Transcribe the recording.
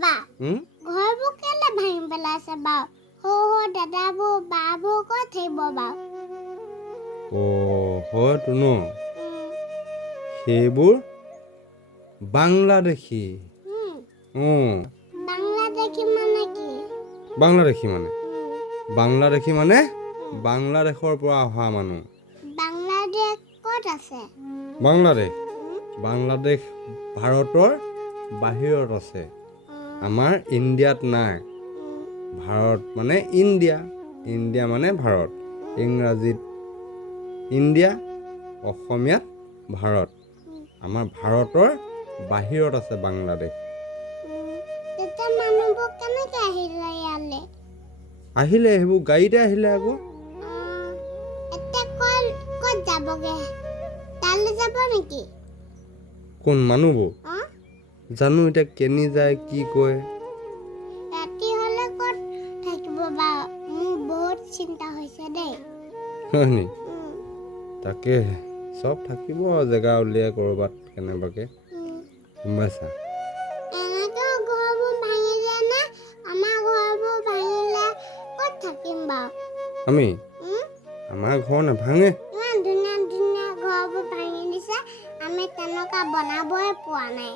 বাবা ঘৰবোৰ কেলে ভাঙি পেলাইছে বাৰু সৌ দাদাবোৰ বাবোৰ ক'ত থাকিব বাৰু হয়তো ন সেইবোৰ বাংলাদেশী বাংলাদেশী মানে কি বাংলাদেশী মানে বাংলাদেশৰ পৰা অহা মানুহ বাংলাদেশ ক'ত আছে বাংলাদেশ ভাৰতৰ বাহিৰত আছে আমাৰ ইণ্ডিয়াত নাই ভাৰত মানে ইণ্ডিয়া মানে ভাৰত ইংৰাজীত ইণ্ডিয়া অসমীয়াত ভাৰত আমাৰ ভাৰতৰ বাহিৰত আছে বাংলাদেশ তেতিয়া মানুহবোৰ কেনেকৈ আহিলে ইয়ালৈ আহিলে সেইবোৰ গাড়ীতে আহিলে আকৌ এতিয়া ক'ত যাবগে তালৈ যাব নেকি কোন মানুহবোৰ জানো এতিয়া কেনি যায় কি কয় ৰাতি হ'লে ক'ত থাকিব বাৰু মোৰ বহুত চিন্তা হৈছে দেই হয় নি তাকে চব থাকিব জেগা উলিয়াই ক'ৰবাত কেনেবাকে গম পাইছা এনেকৈ ঘৰবোৰ ভাঙিলে নে আমাৰ ঘৰবোৰ ভাঙিলে ক'ত থাকিম বাৰু আমাৰ ঘৰ নাভাঙে ইমান ধুনীয়া ধুনীয়া ঘৰবোৰ ভাঙি দিছে আমি তেনেকুৱা বনাবই পোৱা নাই